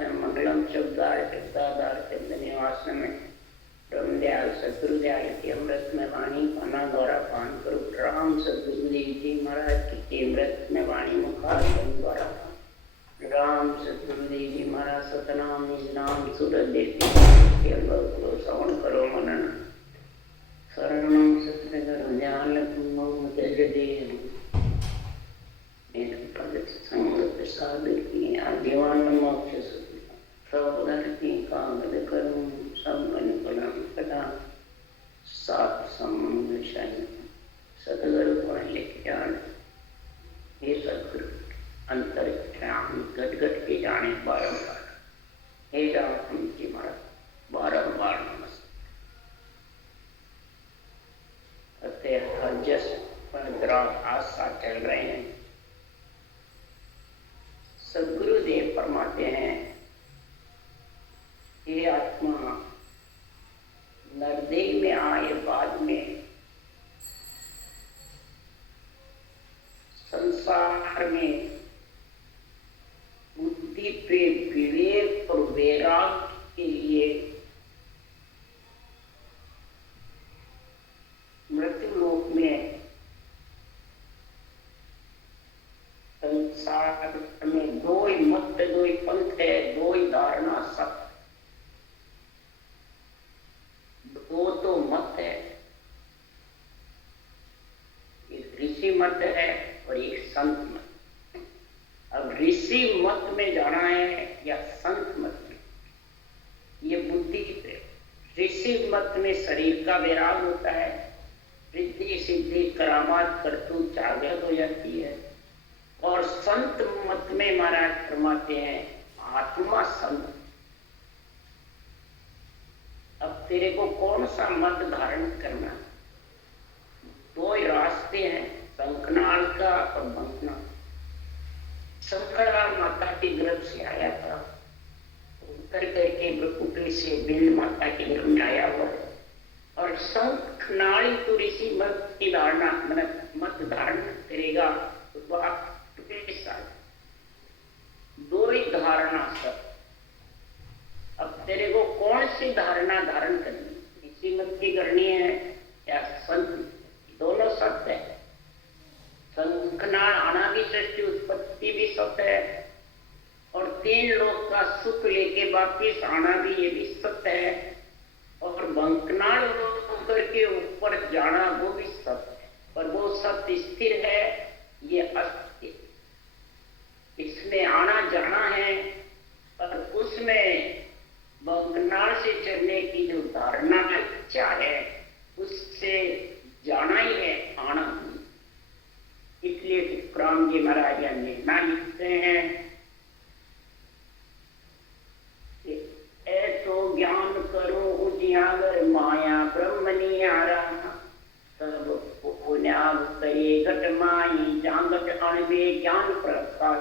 में मंगलम शब्दार्थ निवास में ब्रह्मदयाल सतगुरुदयाल की अमृत में वाणी पाना द्वारा पान करो। राम सतगुरुदेव जी महाराज की अमृत में वाणी मुखारबंद द्वारा राम सतगुरुदेव जी महाराज सतनाम निज नाम सूरज देती श्रवण करो मनन शरणम सत्यगुरु ज्ञान त्यज संगत साधक की आजीवन मोक्ष सौधर की कागद करूं सब अनुकूलम कदा सात संबंध सतगुरु पढ़े ज्ञान हे सतगुरु अंतर ध्यान घट घट के जाने बारंबार हे राम जी महाराज बारंबार नमस्ते। जस आशा चल रहे हैं। सदगुरुदेव फरमाते हैं ये आत्मा नरदेह में आए बाद में संसार में बुद्धि पे विवेक और वैराग्य के लिए मृत्यु लोक में संसार में दो ही मत, दो ही पंथ है, दो ही धारणा सत्य, दो तो मत है, एक ऋषि मत है और एक संत मत। अब ऋषि मत में जाना है या संत मत में, ये बुद्धि पे। ऋषि मत में शरीर का वैराग होता है, रिद्धि सिद्धि करामात करतूत जागृत हो जाती है। और संत मत में महाराज फरमाते हैं आत्मा संत। अब तेरे को कौन सा मत धारण करना? दो ही रास्ते हैं, शंखनाल का और बंकनाल। शंखनाल माता के गर्भ से आया था, उतर करके ब्रह्मपुत्री से बिल माता के गर्भ में आया हुआ है। और शंखनाल तो ऋषि मत की धारणा मत धारण करेगा तो आप दो ही धारणा सब। अब तेरे को कौन सी धारणा धारण करनी? ऋषि मत की करनी है या संत? दोनों सत्य है। शंखनाल आना भी सत्य, उत्पत्ति भी सत्य है, और तीन लोक का सुख लेके वापिस आना भी ये भी सत्य है। और बंकनाल होकर के ऊपर जाना वो भी सत्य है, पर वो सत्य स्थिर है, ये अस्थिर। इसमें आना जाना है, पर उसमें बंकनाल से चलने की जो धारणा का इच्छा है उससे जाना ही है, आना नहीं। इसलिए तुकाराम जी महाराज निर्णय लिखते हैं ऐसो ज्ञान करो उजियागर माया ब्रह्म नियारा सब पुण्याव करे घट माई जांगट अणवे ज्ञान प्रकाश।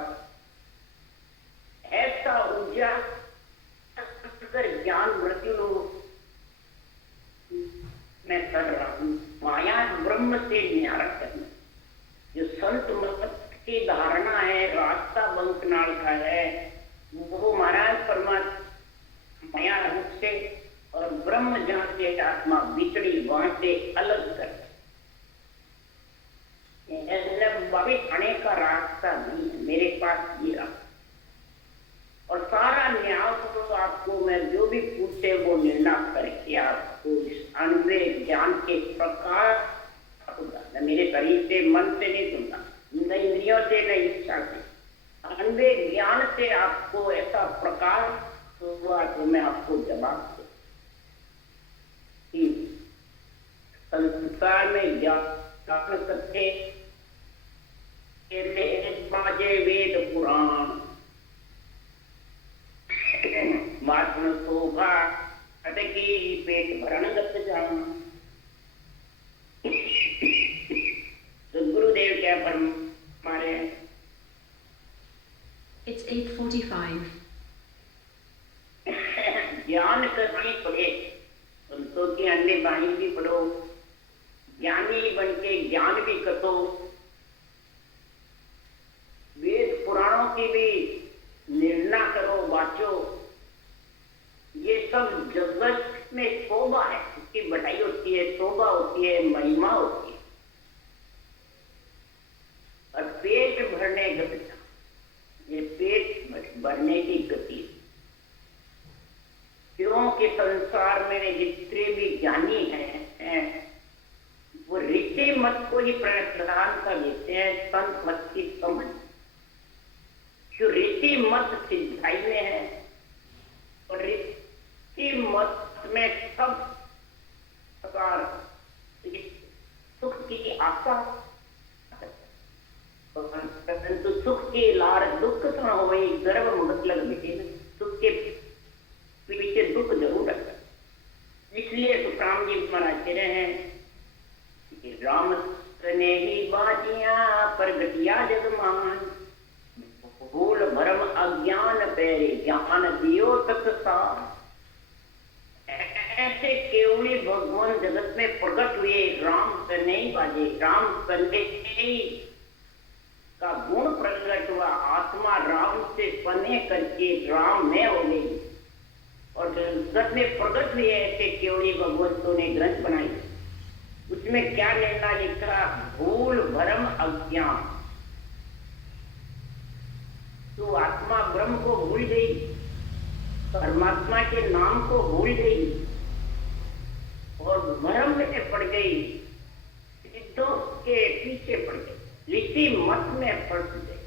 ऐसा उजागर ज्ञान मृत्यु मैं कर रहा हूं, माया ब्रह्म से न्यारा करना। जो संत मत की धारणा है, रास्ता बंकनाल का है, वो महाराज परमात्मा माया रूप से और ब्रह्म जहां से आत्मा बिछड़ी वहां से अलग कर आने का रास्ता नहीं है मेरे पास, ये रास्ता। और सारा न्याय तो आपको मैं जो भी पूछे वो निर्णय करके आपको इस अनवे ज्ञान के प्रकार मैं मेरे शरीर से मन से नहीं सुनता, न इंद्रियों से न इच्छा से, अनवे ज्ञान से आपको ऐसा प्रकार हुआ तो मैं आपको जवाब दूं। संसार में ज्ञान कथे बाजे वेद पुराण मात्म शोभा अटकी पेट भरण गत जान। तो गुरुदेव क्या फरमा रहे हैं? It's 8:45. ज्ञान करनी पड़े, संतों की अन्य वाणी भी पढ़ो, ज्ञानी बन के ज्ञान भी करो, वेद पुराणों की भी निर्णय करो, वाचो। शोभा होती है, महिमा होती है। और पेट भरने गति, ये पेट भरने की गति, क्योंकि संसार में जितने भी ज्ञानी हैं वो रीति मत को ही प्रधानता देते हैं, संत मत की समझ। जो रीति मत सिद्धाई में है और रीति मत में सब प्रकार सुख की आशा, परंतु सुख की लार दुख तो हो गई, गर्व मतलब बेटे सुख के पीछे दुख जरूर रखता। इसलिए सुखराम जी महाराज कह रहे हैं कि राम ने ही बाजियां प्रगटिया जगमान, भूल भरम अज्ञान पैरे ज्ञान दियो तत्सार। ऐसे केवली भगवान जगत में प्रकट हुए, राम सने ही बाजे, राम सने ही का गुण प्रकट हुआ, आत्मा राम से पने करके राम में हो गई और जगत में प्रकट हुए। ऐसे केवली भगवंतों ने ग्रंथ बनाई, उसमें क्या निर्णय लिखा, भूल भरम अज्ञान। तो आत्मा ब्रह्म को भूल गई, परमात्मा के नाम को भूल गई और भ्रम में पड़ गई, सिद्धों के पीछे पड़ गई, लीति मत में पड़ गई।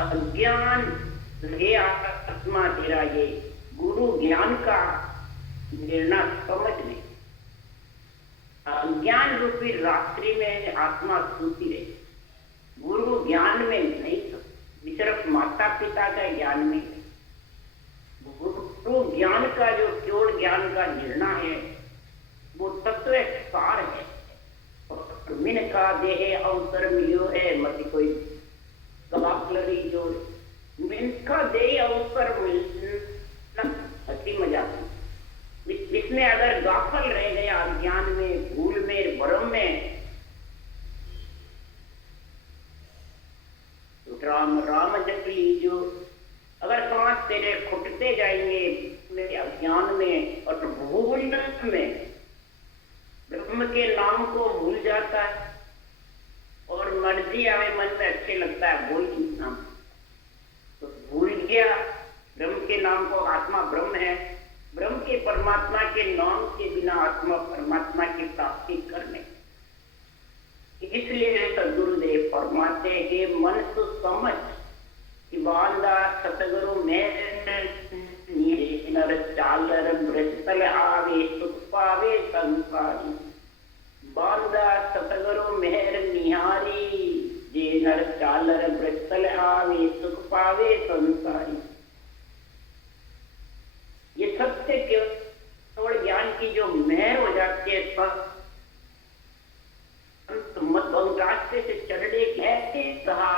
अज्ञान हे आत्मा तेरा ये गुरु ज्ञान का निर्णय समझ नहीं। अज्ञान रूपी रात्रि में आत्मा सूती रही, गुरु ज्ञान में नहीं, सिर्फ माता पिता का ज्ञान में। गुरु ज्ञान का जो केवल ज्ञान का निर्णय है वो तत्व सार है। मिन का देह अवसर मिलो है, मत कोई गवाकलरी जो मिन का देह अवसर मिलना हंसी मजाक। इसमें अगर गाफल रह गया अज्ञान में, भूल में, भ्रम में, राम राम जप लीजो। अगर सांस तेरे खुटते जाएंगे मेरे अज्ञान में और भूल में, ब्रह्म के नाम को भूल जाता है और मर्जी आवे मन में अच्छे लगता है बोल नाम, तो भूल गया ब्रह्म के नाम को। आत्मा ब्रह्म है, ब्रह्म के परमात्मा के नाम के बिना आत्मा परमात्मा की प्राप्ति करने। इसलिए सदगुरुदेव फरमाते हैं मन तो समझ कि बांधा सतगुरु में नर चालर ब्रजतल आवे सुख पावे संसारी। बांधा सतगुरु मेहर निहारी, जे नर चालर ब्रजतल आवे सुख पावे संसारी। ये सत्य केवल ज्ञान की जो मेहर हो जाती है, मत रास्ते से चढ़ने कहते कहा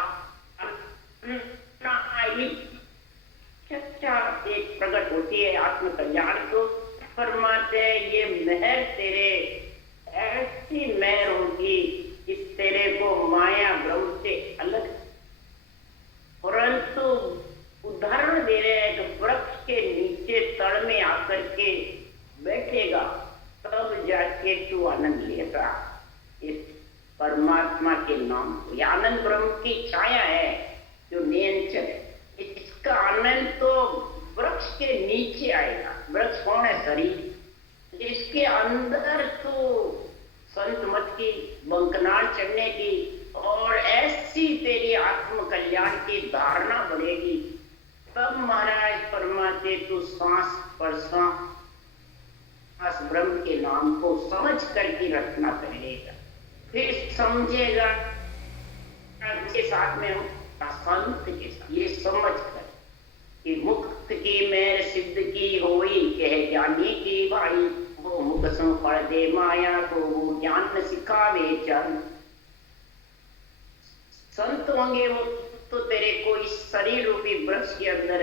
एक प्रकट होती है आत्म कल्याण को। फरमाते ये मेहर तेरे ऐसी मेहर होगी कि तेरे को माया ब्रह्म से अलग। परंतु उदाहरण दे रहे हैं कि वृक्ष के नीचे तड़ में आकर के बैठेगा तब जाके तू आनंद लेगा इस परमात्मा के नाम को। आनंद ब्रह्म की छाया है जो नियंचल है, इसका आनंद तो वृक्ष के नीचे आएगा। वृक्ष कौन है? शरीर। इसके अंदर तो संत मत की बंकनार चढ़ने की और ऐसी तेरी आत्म कल्याण की धारणा बढ़ेगी, तब महाराज फरमाते तू सांस पर सांस ब्रह्म के नाम को समझ करके रखना पड़ेगा। फिर समझेगा के साथ में हूं, संत के साथ ये समझ कर कि मुक्त की मेर सिद्ध की होई, कह ज्ञानी की भाई वो मुख सो फल दे माया को, वो ज्ञान सिखावे चल। संत होंगे वो तो तेरे को इस शरीर रूपी वृक्ष के अंदर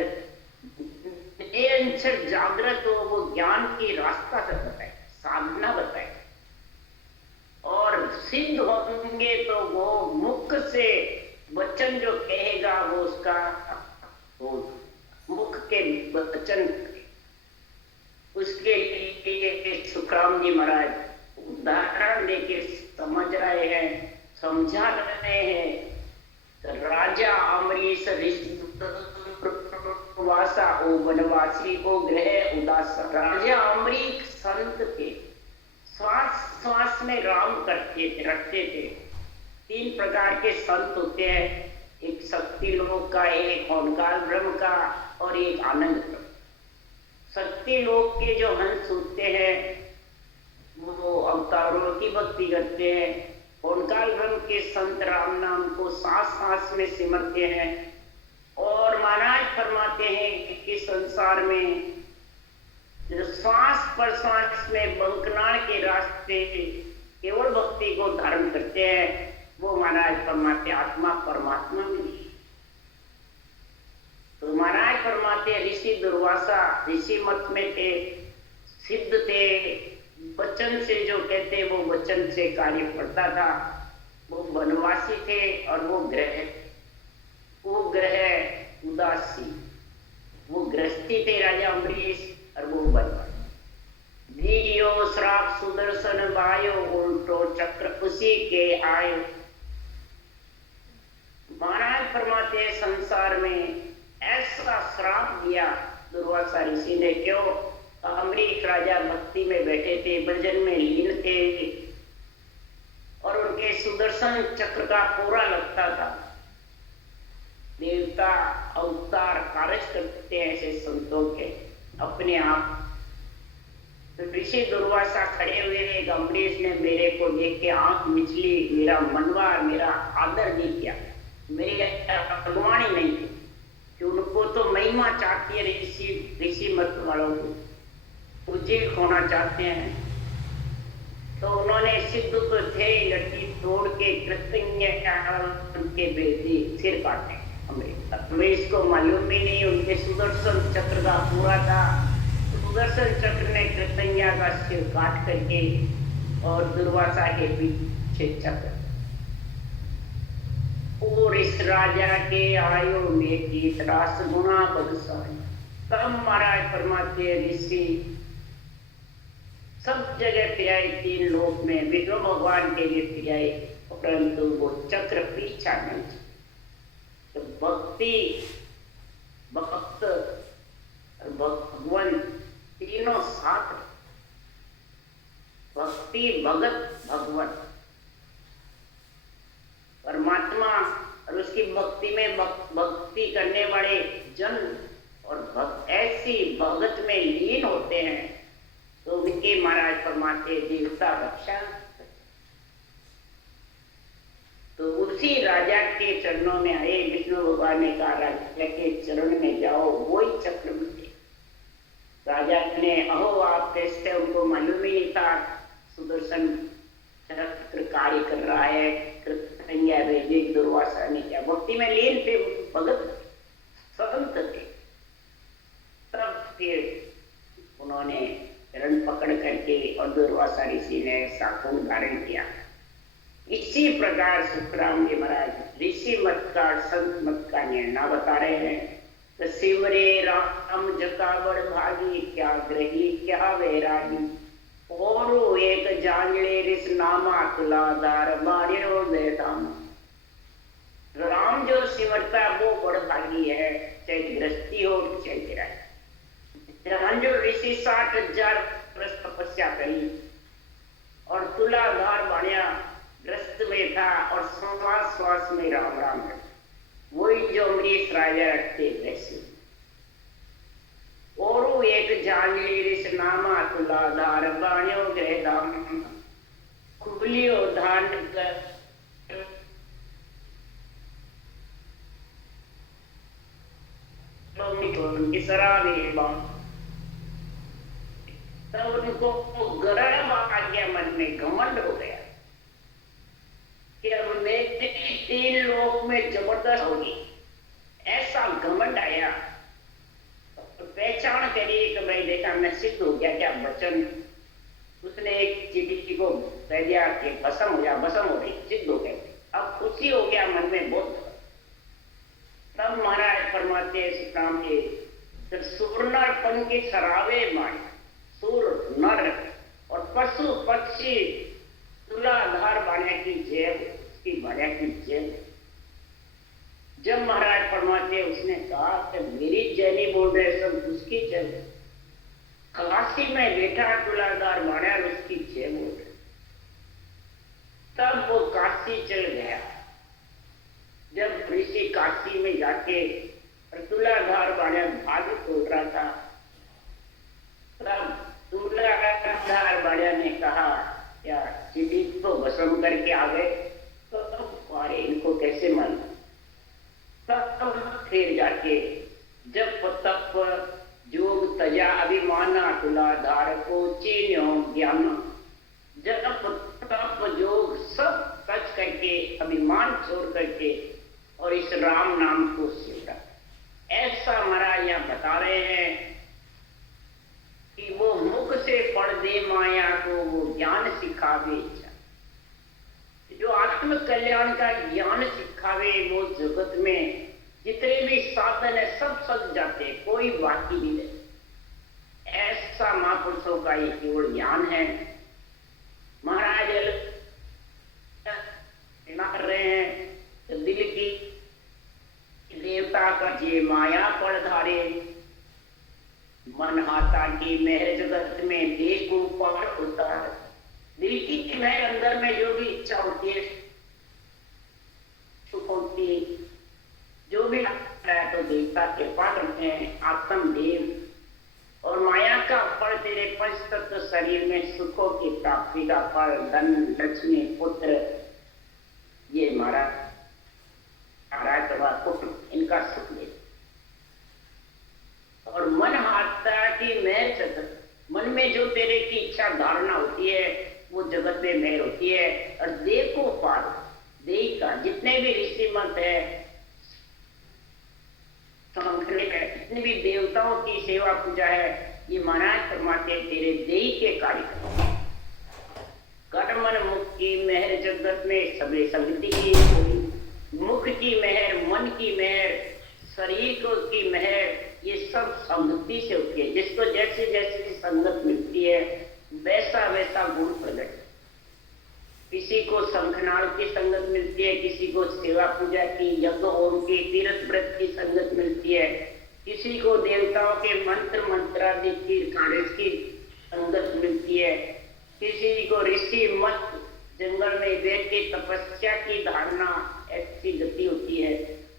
निरंतर जागृत हो, वो ज्ञान की रास्ता तक बताए, साधना बताए। और सिद्ध होंगे तो वो मुख से वचन जो कहेगा वो उसका वो मुख के वचन उसके लिए सुखराम जी महाराज उदाहरण देके समझ रहे हैं, समझा रहे हैं। तो राजा अमरीश वासा ओ वनवासी को ग्रह उदास। राजा अमरीश संत थे, श्वास श्वास में राम करते थे, रखते थे। 3 प्रकार के संत होते हैं, एक शक्ति लोक का, एक ओंकार ब्रह्म का और एक आनंद ब्रह्म। शक्ति लोक के जो हंस होते हैं वो अवतारों की भक्ति करते हैं। ओंकार ब्रह्म के संत राम नाम को सांस सांस में सिमरते हैं। और महाराज फरमाते हैं कि संसार में जो श्वास प्रश्वास में बंकनाड़ के रास्ते केवल भक्ति को धारण करते हैं, वो महाराज फरमाते आत्मा परमात्मा में। तो महाराज फरमाते ऋषि दुर्वासा ऋषि मत में थे, सिद्ध थे, वचन से जो कहते वो वचन से कार्य करता था। वो वनवासी थे और वो ग्रह उदासी, वो गृहस्थी थे राजा अम्बरीश और वो वनवासी। धीयो श्राप सुदर्शन वायो उल्टो चक्र उसी के आयो। महाराज फरमाते संसार में ऐसा श्राप दिया दुर्वासा ऋषि ने। क्यों? अम्बरीश राजा भक्ति में बैठे थे, भजन में लीन थे और उनके सुदर्शन चक्र का पूरा लगता था। देवता अवतार कार्य करते हैं ऐसे संतों के अपने आप। तो ऋषि दुर्वासा खड़े हुए थे, अम्बरीश ने मेरे को देख के आंख मिचली, मेरा मनवा मेरा आदर नहीं किया, मेरी अगवानी नहीं थी कि उनको तो महिमा चाहती है ऋषि मत वालों को, उज्जीत होना चाहते हैं। तो उन्होंने सिद्ध तो थे, लट्टी तोड़ के कृतज्ञ के बेटी सिर काटे। हमें इसको मालूम भी नहीं, उनके सुदर्शन चक्र का पूरा था। सुदर्शन चक्र ने कृतज्ञ का सिर काट करके और दुर्वासा के पीछे चक्र। और इस राजा के आयु में की 83 गुना बदसाई। तब महाराज फरमाते ऋषि सब जगह पे आए, 3 लोक में विष्णु भगवान के लिए फिर आए, परंतु वो चक्र पीछा नहीं। तो भक्ति भक्त और भगवान तीनों साथ, भक्ति भगत भगवान परमात्मा और उसकी भक्ति में भक्ति करने वाले जन और ऐसी भगत में लीन होते हैं तो उनके महाराज फरमाते देवता रक्षा। तो उसी राजा के चरणों में आए, विष्णु भगवान ने कहा राजा के चरण में जाओ, वही चक्र मिले। राजा ने अहो आप कैसे, उनको मालूम ही नहीं था सुदर्शन चक्र कार्य कर रहा है। वैदिक दुर्वासा ने क्या भक्ति में लीन थे, भगत संत थे। तब फिर उन्होंने चरण पकड़ करके और दुर्वासा ऋषि ने साखून धारण किया। इसी प्रकार सुखराम जी महाराज ऋषि मत का संत मत का निर्णय बता रहे हैं। तो शिवरे राम जकावड़ भागी, क्या ग्रही क्या वैरागी, और एक जांजड़े रिस नामा तुलाधार मारियो बेदाम। राम जो सिमरता वो बड़ भागी है, चाहे गृहस्थी हो चाहे गिराए। जो ऋषि 60,000 वर्ष तपस्या करी और तुलाधार बढ़िया ग्रस्त में था और श्वास श्वास में राम राम है, वही जो अम्बरीश राजा रखते वैसे। और एक जांजली ऋषि नामा तुलाधार बाण्यो ग्रहदाम, खुलियो धान तब उनको गर्व आ गया, मन में घमंड हो गया कि अब मैं 3 लोक में जबरदस्त होगी, ऐसा घमंड आया। तो पहचान करी तो भाई देखा मैं सिद्ध हो गया क्या वचन। उसने एक चिड़ी को कह दिया कि भस्म हो जा, भस्म हो गई, सिद्ध हो गए। अब खुशी हो गया मन में बहुत। तब महाराज फरमाते सुखराम जी सुवर्णार्पण के सरावे मारे, सुर नर और पशु पक्षी तुलाधार बाण्या की जेब, उसकी बाण्या की जेब। जब महाराज फरमाते उसने कहा कि मेरी जैनी बोल रहे सब उसकी जेब, काशी में बैठा तुलाधार बाण्या उसकी जेब बोल रहे। तब वो काशी चल गया। जब ऋषि काशी में जाके तुलाधार बाण्या भाग तोड़ रहा था, तब तुलाधार बाण्या ने कहा या चिड़ी तो भस्म करके आ गए, तो अरे इनको कैसे मालूम। तब फिर जाके जब तप जोग तजा अभिमाना तुलाधार को चीन्यो ज्ञान, जब तप जोग सब सच करके अभिमान छोड़ करके और इस राम नाम को सीखा। ऐसा महाराज यहाँ बता रहे हैं कि वो मुख से पढ़ दे माया को, वो ज्ञान सिखावे। जो आत्म कल्याण का ज्ञान सिखावे, वो जगत में जितने भी साधन है सब सज जाते, कोई बाकी नहीं रहे। ऐसा महापुरुषों का ये केवल ज्ञान है। महाराज कर रहे हैं तो दिल की देवता का जे माया पड़ धारे, मन हाथा की मेहर जगत में देख को पार होता है। दिल की मेहर अंदर में जो भी इच्छा होती है, सुख होती है, जो भी लगता है तो देवता के पास रहते हैं आत्मदेव। और माया का फल तेरे पंच तत्व शरीर में सुखों की प्राप्ति का फल, धन लक्ष्मी पुत्र, ये महाराज पुत्र इनका सुख दे। और मन हाथा की मेहर चतर, मन में जो तेरे की इच्छा धारणा होती है वो जगत में मेहर होती है। और देव को पार, देव का जितने भी ऋषि मत है, जितने भी देवताओं की सेवा पूजा है, ये महाराज फरमाते तेरे देह के कार्य। कर्मन मुख की मेहर जगत में सबे संगति की, मुख की मेहर, मन की मेहर, शरीर को की मेहर, ये सब संगति से होती है। जिसको जैसे जैसे संगत मिलती है वैसा वैसा गुण प्रकट। किसी को शंखनाद की संगत मिलती है, किसी को सेवा पूजा की, यज्ञ होम की, तीर्थ व्रत की संगत मिलती है, किसी को देवताओं के मंत्र मंत्रादि की कार्य की संगत मिलती है, किसी को ऋषि मत जंगल में बैठ के तपस्या की धारणा ऐसी गति होती है।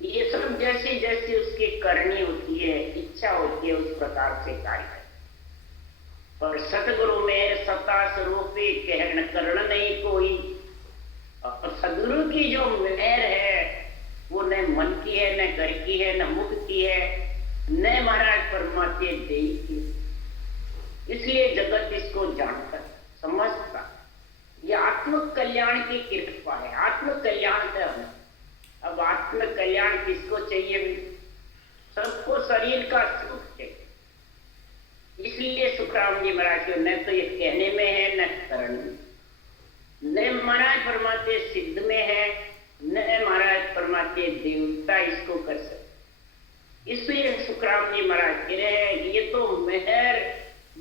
ये सब जैसी जैसी उसकी करनी होती है, इच्छा होती है, उस प्रकार से कार्य। पर सतगुरु में सत्ता स्वरूपी कहन करण नहीं कोई। और सदगुरु की जो मेहर है वो न मन की है, न घर की है, न मुख की है, न महाराज परमात्मा देव की। इसलिए जगत इसको जानता समझता। ये आत्म कल्याण की कृपा है, आत्म कल्याण का है। अब आत्म कल्याण किसको चाहिए? सबको शरीर का सुख चाहिए। इसलिए सुखराम जी महाराज को न तो ये कहने में है न करण में, न महाराज परमात्मा सिद्ध में है, न महाराज परमात्मा देवता इसको कर सकते। इसलिए सुखराम जी महाराज कह रहे हैं ये तो मेहर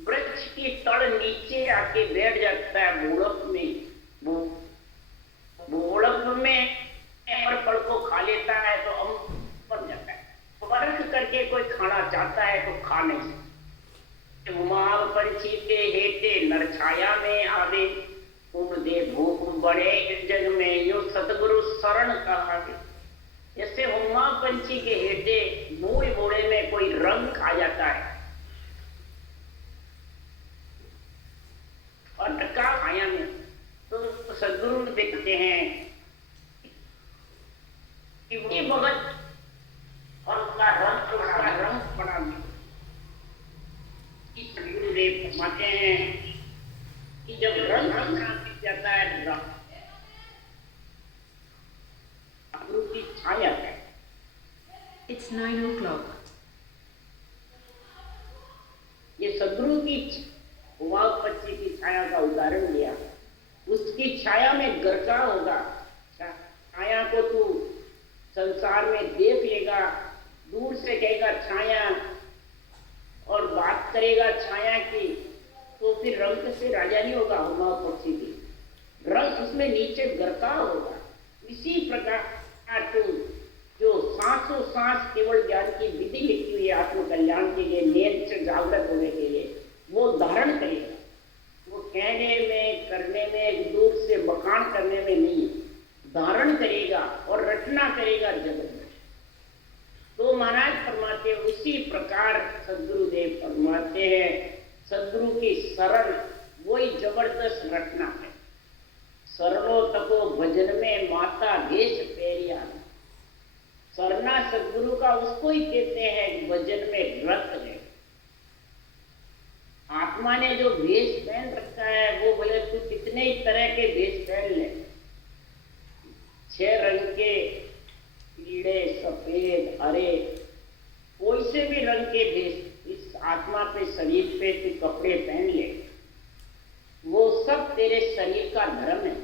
वृक्ष की तड़ नीचे आके बैठ जाता है भूड़प में, भूड़प में और फल को खा लेता है तो अम बन जाता है। परख करके कोई खाना चाहता है तो खा नहीं सकता। उमाव पंछी के हेटे नर छाया में आवे, उम दे भूख बड़े इस जग में यो सतगुरु शरण कहावे। जैसे हुमा पंछी के हेटे मूल बोड़े में कोई रंग खा जाता है और टका छाया में, तो सदगुरु देखते हैं कि वो भगत और उसका रंग बना इस गुरुदेव फरमाते हैं कि जब रंग जाता है गुरु की छाया है। It's 9 o'clock. ये सदगुरु की उमाव पक्षी की छाया का उदाहरण दिया। उसकी छाया में गरका होगा, छाया को तू संसार में देख लेगा, दूर से कहेगा छाया और बात करेगा छाया की, फिर रंग से राजा नहीं होगा हुमा पक्षी की, रंग उसमें नीचे गरका होगा। इसी प्रकार तू जो सांसों सांस केवल ज्ञान की विधि लिखी हुई है आत्मकल्याण के लिए, नेत्र से जागृत होने के लिए, वो धारण करेगा। वो कहने में करने में दूर से बखान करने में नहीं, धारण करेगा और रचना करेगा जगत में। तो महाराज फरमाते हैं उसी प्रकार सदगुरुदेव फरमाते हैं सदगुरु की शरण वही जबरदस्त रचना है। शरणो तको भजन में माता भेष पेरिया, शरणा सदगुरु का उसको ही कहते हैं भजन में व्रत है। आत्मा ने जो भेष पहन रखा है वो बोले तू कितने ही तरह के भेष पहन ले, 6 रंग के पीले सफेद हरे कोई से भी रंग के भेष इस आत्मा पे शरीर पे तू कपड़े पहन ले, वो सब तेरे शरीर का धर्म है।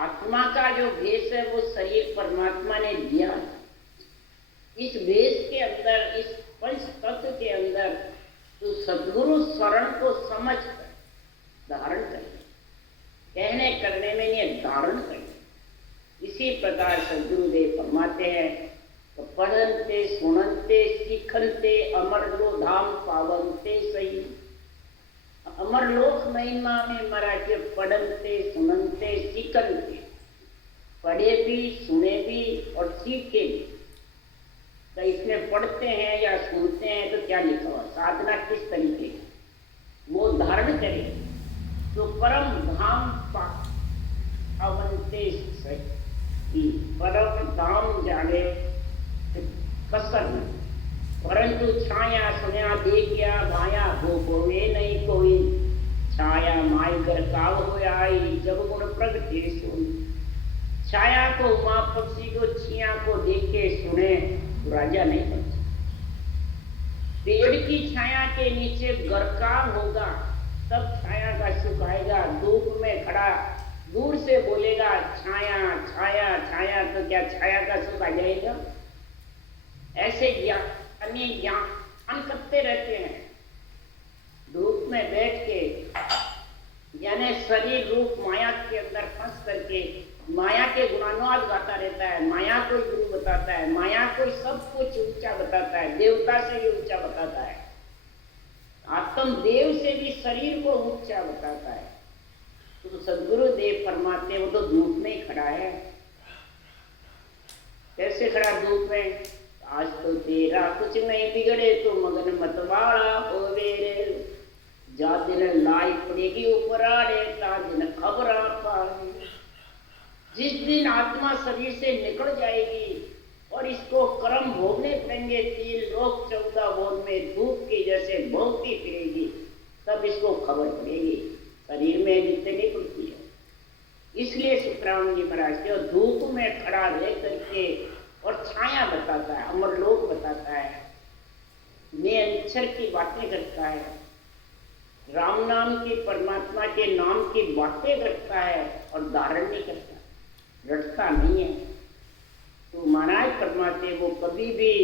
आत्मा का जो भेष है वो शरीर परमात्मा ने दिया। इस भेष के अंदर, इस पंच तत्व के अंदर तो सदगुरु शरण को समझ कर धारण करें, कहने करने में नहीं धारण करें। इसी प्रकार सदगुरुदेव फरमाते हैं तो पढ़नते सुनते सीखनते अमरलो धाम पावनते सही। अमरलोक महिमा में मराठे पढ़नते सुनते सीखनते, पढ़े भी सुने भी और सीखे भी। तो इसमें पढ़ते हैं या सुनते हैं तो क्या लिखा हुआ, साधना किस तरीके की, वो धारण करें तो परम धाम पावनते सही, परम धाम जाने कसर नहीं। परंतु छाया सुनया देखिया भाया भोगे नहीं कोई, छाया माई कर काव हो आई जब गुण प्रगटे सोई। छाया को माँ पक्षी को छिया को देखे सुने तो राजा नहीं बन सकता। पेड़ की छाया के नीचे गरकाव होगा तब छाया का सुख आएगा। धूप में खड़ा दूर से बोलेगा छाया छाया छाया तो क्या छाया का सुख आ जाएगा? ऐसे ज्ञान करते रहते हैं धूप में बैठ के, यानी शरीर रूप माया के अंदर फंस करके माया के गुणानुवाद गाता रहता है। माया को गुरु बताता है, माया को सब कुछ ऊंचा बताता है, देवता से भी ऊंचा बताता है, आत्म देव से भी शरीर को ऊंचा बताता है। तो सदगुरु देव फरमाते वो तो धूप में ही खड़ा है। कैसे खड़ा धूप में? आज तो तेरा कुछ नहीं बिगड़े तो मगन मतवाड़ा होवे रे, जा दिन लाई पड़ेगी ऊपर आड़े ता दिन खबर पाए। जिस दिन आत्मा शरीर से निकल जाएगी और इसको कर्म भोगने पड़ेंगे 3 लोक 14 भोग में धूप की जैसे भोगती फिरेगी, तब इसको खबर पड़ेगी। शरीर में जितने नहीं पड़ती है। इसलिए सुखराम जी महाराज के धूप में खड़ा रह करके और छाया बताता है, अमरलोक बताता है, निरंतर की बातें करता है, राम नाम की परमात्मा के नाम की बातें करता है और धारण नहीं करता, रटता नहीं है। तो महाराज फरमाते वो कभी भी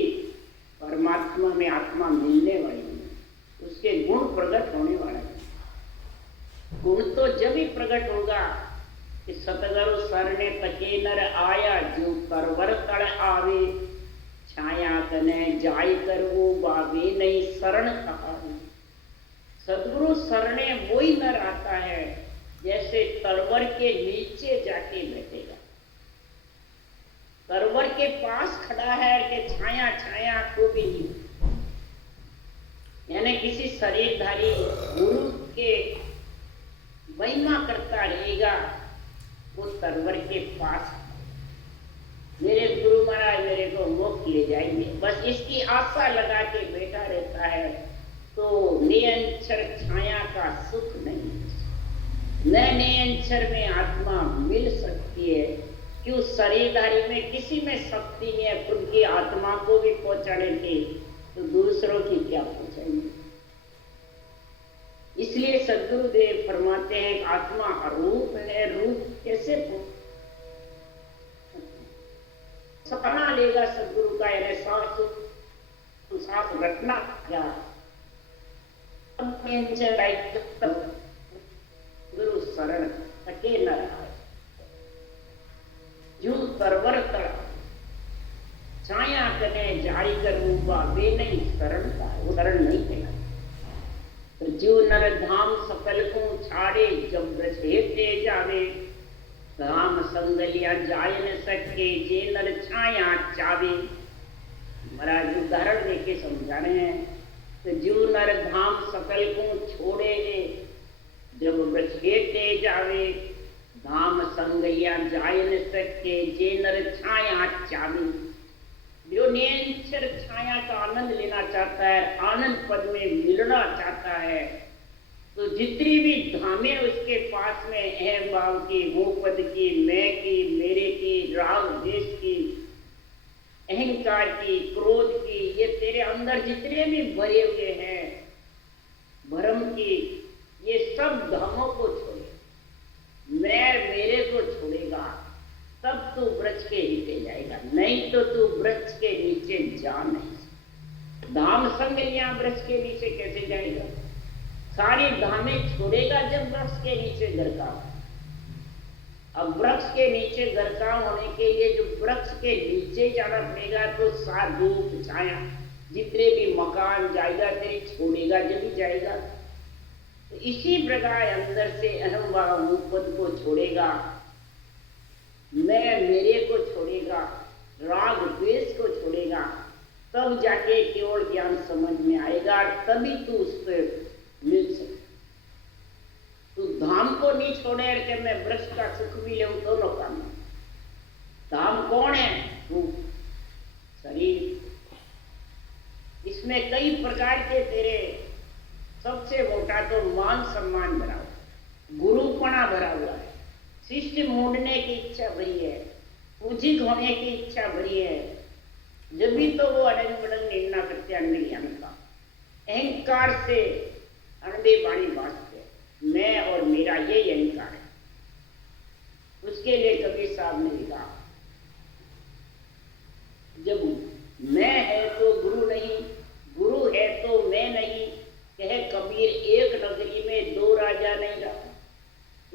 परमात्मा में आत्मा मिलने वाली नहीं, उसके गुण प्रकट होने वाला नहीं। गुण तो जब ही प्रकट होगा कि सतगुरु सरने तके नर आया जो करवर तड़ आवे, छाया कने जाय कर वो बावे नहीं शरण कहावे। सदगुरु शरणे वही नर आता है जैसे तरवर के नीचे जाके बैठेगा। तरवर के पास खड़ा है कि छाया छाया को भी नहीं, यानी किसी शरीरधारी गुरु के महिमा करता रहेगा वो तरवर के पास, मेरे गुरु महाराज मेरे को मोक्ष ले जाएंगे, बस इसकी आशा लगा के बैठा रहता है। तो निरंतर छाया का सुख नहीं, न निरंतर में आत्मा मिल सकती है। क्यों? शरीरधारी में किसी में शक्ति नहीं है खुद की आत्मा को भी पहुंचाने की, तो दूसरों की क्या पहुंचाएंगे। इसलिए सदगुरुदेव फरमाते हैं आत्मा अरूप है, रूप कैसे सपना लेगा सदगुरु का, यानी सांस रखना क्या गुरु शरण थके न रहा, जू तरवर तड़ा छाया कने जारी कर रूपा वे नहीं शरण का, वो शरण नहीं कहना। तो जो नर धाम सकल को छाड़े जब ब्रज हेते जावे, धाम संगलिया जाय न सके जे नर छाया चावे। महाराज उदाहरण देके समझा रहे हैं। तो जो नर धाम सकल को छोड़े जब ब्रज हेते जावे, धाम संगलिया जाय न सके जे नर छाया चावे। जो निरंतर छाया का आनंद लेना चाहता है, आनंद पद में मिलना चाहता है, तो जितनी भी धामें उसके पास में अहम भाव की, वो पद की, मैं की, मेरे की, राग देश की, अहंकार की, क्रोध की, ये तेरे अंदर जितने भी भरे हुए हैं भ्रम की, ये सब धामों को छोड़े, मैं मेरे को छोड़ेगा तब तू वृक्ष के नीचे जाएगा, नहीं तो तू वृक्ष के नीचे जा नहीं। धाम संग लिया वृक्ष के नीचे कैसे जाएगा? सारी धामें छोड़ेगा जब वृक्ष के नीचे गरकाव। अब वृक्ष के नीचे गरकाव होने के लिए जो वृक्ष के नीचे जाना पड़ेगा, तो सार धूप छाया जितने भी मकान जाएगा तेरे छोड़ेगा जब ही जाएगा। तो इसी प्रकार अंदर से अहम भाव पद को छोड़ेगा, मैं मेरे को छोड़ेगा, राग द्वेष को छोड़ेगा, तब जाके केवल ज्ञान समझ में आएगा, तभी तू उस पर मिल सकता। तू धाम को नहीं छोड़े कि मैं वृक्ष का सुख भी ले, दोनों काम। धाम कौन है? तू शरीर। इसमें कई प्रकार के तेरे, सबसे मोटा तो मान सम्मान भरा हुआ, गुरुपणा भरा हुआ है, शिष्य मोड़ने की इच्छा भरी है, पूजित होने की इच्छा भरी है, जब भी तो वो अड़ंग बड़ंग निर्णय करते अन्य ज्ञान का, अहंकार से अनबे वाणी बांटते, मैं और मेरा ये अहंकार है। उसके लिए कबीर साहब ने लिखा, जब मैं है तो गुरु नहीं, गुरु है तो मैं नहीं, कहे कबीर एक नगरी में दो राजा नहीं रहा,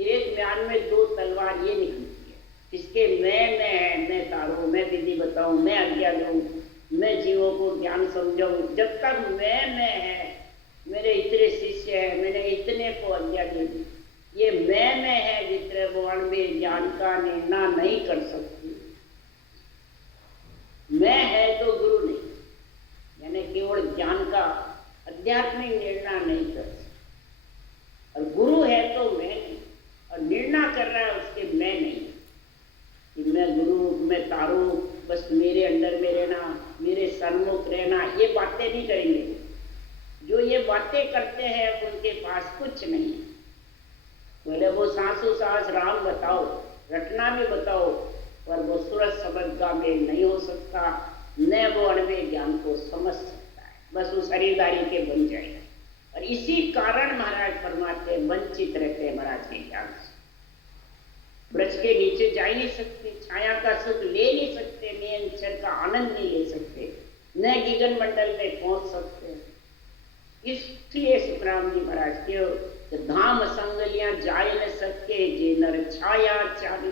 एक म्यान में दो तलवार ये निकलती है। इसके मैं है, मैं तारू, मैं विधि बताऊं, मैं आज्ञा दूं, मैं जीवों को ज्ञान समझाऊं। जब तक मैं है, मेरे इतने शिष्य है, मैंने इतने को आज्ञा दे दी, ये मैं है जितने भगवान में ज्ञान का निर्णय नहीं कर सकती। मैं है तो गुरु नहीं, यानी केवल ज्ञान का आध्यात्मिक निर्णय नहीं कर सकता। और गुरु है तो मैं नहीं, और निर्णय कर रहा है उसके मैं नहीं कि मैं गुरु, मैं तारू, बस मेरे अंदर में रहना, मेरे सन्मुख रहना, ये बातें नहीं करेंगे। जो ये बातें करते हैं उनके पास कुछ नहीं। बोले वो सासू सास राम बताओ, रटना भी बताओ, पर वो सूरज शब्द का मेल नहीं हो सकता, न वो अणवे ज्ञान को समझ सकता है, बस वो शरीरदारी के बन जाएगा। और इसी कारण महाराज फरमाते वंचित रहते हैं महाराज के ज्ञान से। वृक्ष के नीचे जा ही नहीं सकते, छाया का सुख ले नहीं सकते, नियंत्रण का आनंद नहीं ले सकते, न गगन मंडल में पहुंच सकते। इसलिए सुखराम जी महाराज क्यों धाम संगलियां जाय न सके जे नर छाया चाहे।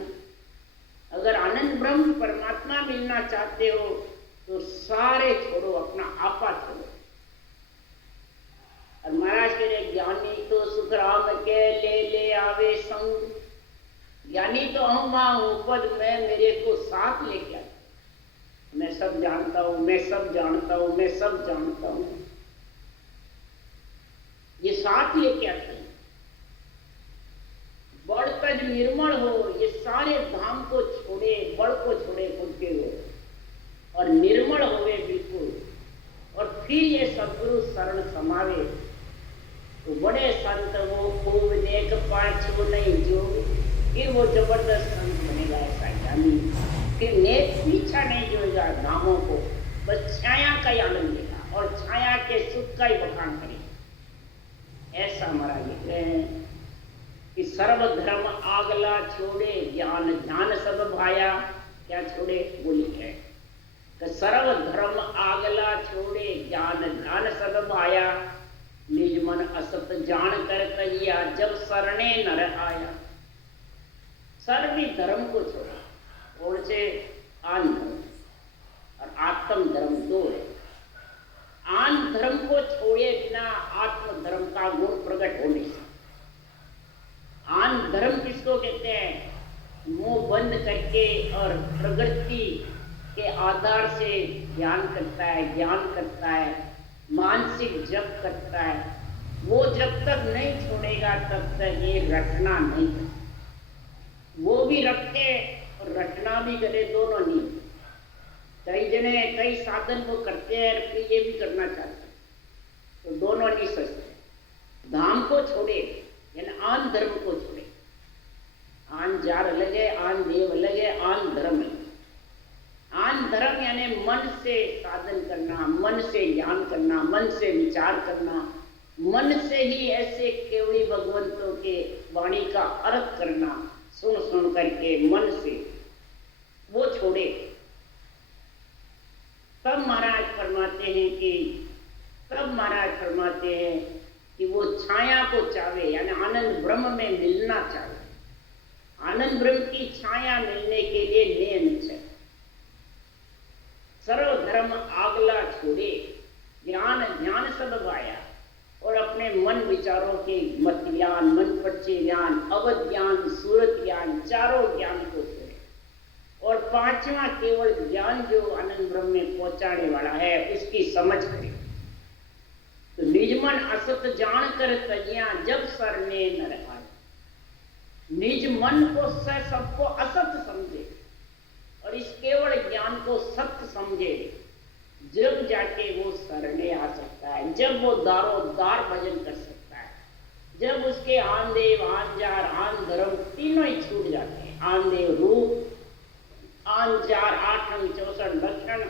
अगर आनंद ब्रह्म परमात्मा मिलना चाहते हो तो सारे छोड़ो, अपना आपा छोड़ो। और महाराज कह रहे ज्ञानी तो सुखराम के ले आवे संग, ज्ञानी तो हम हूं पद में मेरे को साथ लेके आता, मैं सब जानता हूं, मैं सब जानता हूं, मैं सब जानता हूं, ये साथ लेके आते हैं। बड़ तज निर्मल हो, ये सारे धाम को छोड़े, बड़ को छोड़े खुद के हो और निर्मल होवे बिल्कुल, और फिर ये सदगुरु शरण समावे। तो बड़े संत वो खूब देख पाछो नहीं जो, फिर वो जबरदस्त संत बनेगा ऐसा ज्ञानी, फिर नेक पीछा नहीं जोएगा धामों को, बस छाया का ही आनंद लेगा और छाया के सुख का ही बखान करेगा। ऐसा हमारा लिखते हैं कि सर्वधर्म आगला छोड़े, ज्ञान ध्यान सब भाया। क्या छोड़े? वो लिखे सर्वधर्म आगला छोड़े, ज्ञान ध्यान सब भाया, निज मन असत जान कर तैया, जब शरणे नर आया। सर्वी धर्म को छोड़ा, और से आन धर्म और आत्म धर्म दो है। आन धर्म को छोड़े बिना आत्म धर्म का गुण प्रकट हो नहीं सकता। आन धर्म किसको कहते हैं? मुंह बंद करके और प्रकृति के आधार से ध्यान करता है, ज्ञान करता है, मानसिक जप करता है। वो जब तक नहीं छोड़ेगा तब तक ये रटना नहीं करता। वो भी रटे और रटना भी करे, दोनों नहीं। कई जने कई साधन वो करते हैं फिर ये भी करना चाहते हैं, तो दोनों नहीं सोचते। धाम को छोड़े यानी आन धर्म को छोड़े। आन जार अलग है, आन देव अलग है, आन धर्म अलग। आन धर्म यानी मन से साधन करना, मन से ज्ञान करना, मन से विचार करना, मन से ही ऐसे केवली भगवंतों के वाणी का अर्थ करना, सुन सुन करके मन से वो छोड़े। तब महाराज फरमाते हैं कि वो छाया को चावे, यानी आनंद ब्रह्म में मिलना चाहे। आनंद ब्रह्म की छाया मिलने के लिए नियम है। सर्व धर्म आगला छोड़े, ज्ञान ध्यान सब गाया, और अपने मन विचारों के मत ज्ञान, मन पक्षी ज्ञान, अवध ज्ञान, सूरत ज्ञान, चारों ज्ञान को छोड़े। और पांचवा केवल ज्ञान जो आनंद ब्रह्म में पहुंचाने वाला है उसकी समझ करें। तो निज मन असत जान कर तजिया, जब सरने नर आए। निज मन को सबको असत समझे और इस केवल ज्ञान को सत्य समझे, जब जाके वो शरणे आ सकता है, जब वो दारो दार भजन कर सकता है, जब उसके आन देव, आन जार, आन धर्म तीनों ही छूट जाते हैं। आन देव रूप, आन जार 8 अंग 64 लक्षण,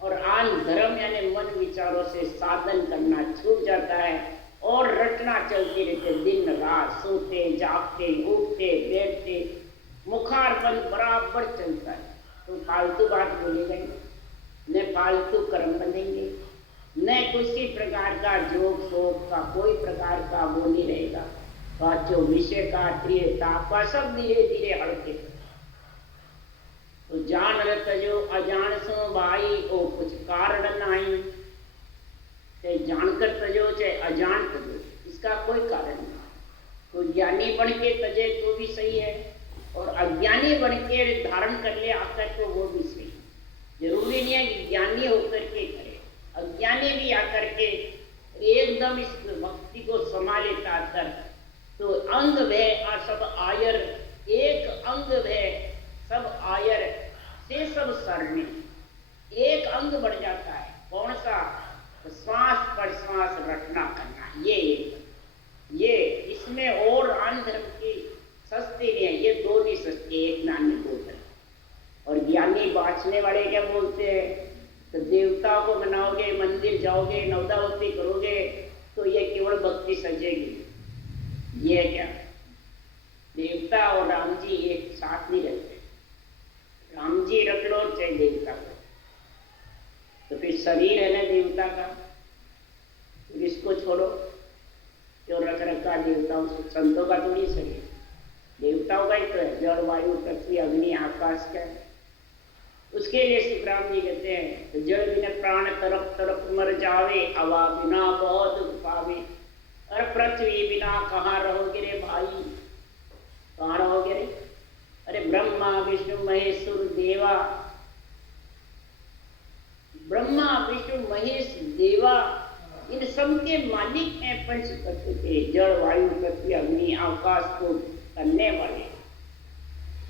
और आन धर्म यानी मन विचारों से साधन करना छूट जाता है। और रटना चलती रहते, दिन रात सोते जागते उठते बैठते, मुखार बंद बराबर चलता है। तो फालतू बात बोलेगा, न फालतू कर्म बनेंगे, न किसी प्रकार का जोक शोक का कोई प्रकार का वो नहीं रहेगा। बातों विषय का प्रियता का सब धीरे धीरे हटते। तो जान रत जो अजान सो भाई, ओ कुछ कारण नहीं। चाहे जानकर तजो चाहे अजान तजो, इसका कोई कारण नहीं। तो ज्ञानी बन के तजे तो भी सही है, और अज्ञानी बन के धारण कर ले आकर तो वो भी सही। जरूरी नहीं है कि ज्ञानी होकर के करे, अज्ञानी भी आकर के एकदम इस भक्ति को समा लेता कर। तो अंग भय और सब आयर, एक अंग भय सब आयर से सब सरने, एक अंग बढ़ जाता है। कौन सा? श्वास पर श्वास रटना करना। ये इसमें और आन धर्म की सस्ती नहीं है, ये दो नहीं सस्ती, एक नानी दो धर्म। और ज्ञानी बाँचने वाले क्या बोलते हैं? तो देवता को मनाओगे, मंदिर जाओगे, नवदावती करोगे तो ये केवल भक्ति सजेगी। ये क्या? देवता और राम जी एक साथ नहीं रहते। राम जी रख लो चाहे देवता को, तो फिर शरीर है ना देवता का, तो इसको छोड़ो। जो रख रखा देवताओं से, संतों का थोड़ी शरीर, देवताओं का ही तो है। जल वायु पृथ्वी अग्नि आकाश का है। उसके लिए श्री राम जी कहते हैं, तो जल बिना प्राण तड़प तड़प मर जावे, हवा बिना बहुत दुख पावे, और पृथ्वी बिना कहाँ रहोगे रे भाई, कहाँ रहोगे रे? अरे ब्रह्मा विष्णु महेश्वर देवा, ब्रह्मा विष्णु महेश देवा, इन सब के मालिक हैं पंच तत्व के, जल वायु पृथ्वी अग्नि आकाश को करने वाले।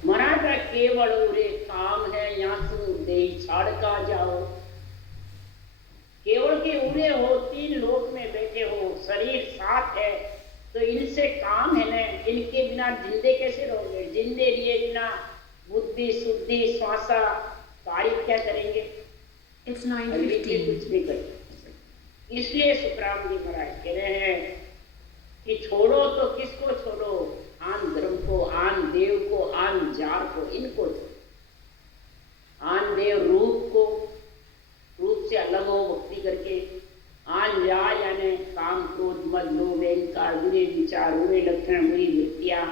मराठा केवल उरे काम है, यहाँ से दे छाड़ का जाओ। केवल के उड़े हो, 3 लोक में बैठे हो, शरीर साथ है, तो इनसे काम है ना। इनके बिना जिंदे कैसे रहोगे? जिंदे लिए बिना बुद्धि शुद्धि श्वासा कार्य क्या करेंगे? It's 9:15. कुछ नहीं करेंगे। इसलिए सुखराम जी महाराज कह रहे हैं कि छोड़ो तो किसको छोड़ो? आन धर्म को, आन देव को, आन जार को, इनको छोड़ो। आन देव रूप को, रूप से अलग हो भक्ति करके, आन या यानी काम क्रोध मद लोभ अहंकार बुरे विचार बुरे लक्षण बुरी वृत्तियां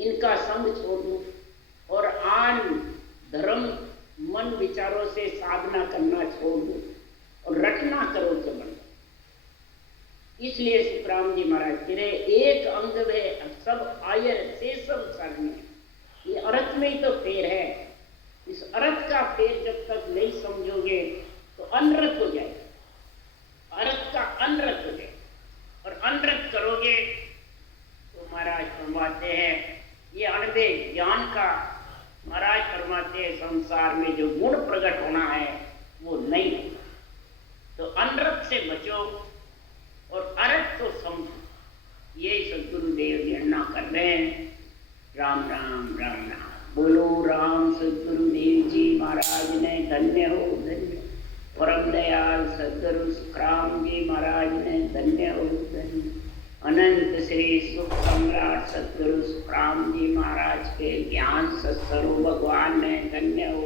इनका संग छोड़ दो और आन धर्म मन विचारों से साधना करना छोड़ दो और रटना करो केवल। इसलिए सुखराम जी महाराज तेरे एक अंग में सब आयर से सब साधने, ये अर्थ में ही तो फेर है। इस अर्थ का फेर जब तक नहीं समझोगे तो अनर्थ हो जाएगा, अर्थ का अनर्थ हो जाएगा और अनर्थ करोगे तो महाराज फरमाते हैं ये अनबे ज्ञान का महाराज फरमाते हैं संसार में जो गुण प्रकट होना है वो नहीं होगा। तो अनर्थ से बचो और अर्थ को समझो। ये सदगुरुदेव जी अन्ना कर रहे हैं। राम राम राम राम बोलो राम सदगुरुदेव जी महाराज ने धन्य हो धन्य। परम दयाल सदगुरु सुखराम जी महाराज ने धन्य हो धन्य। अनंत श्री सुख सम्राट सदगुरु सुखराम जी महाराज के ज्ञान सत्सरो भगवान ने धन्य हो।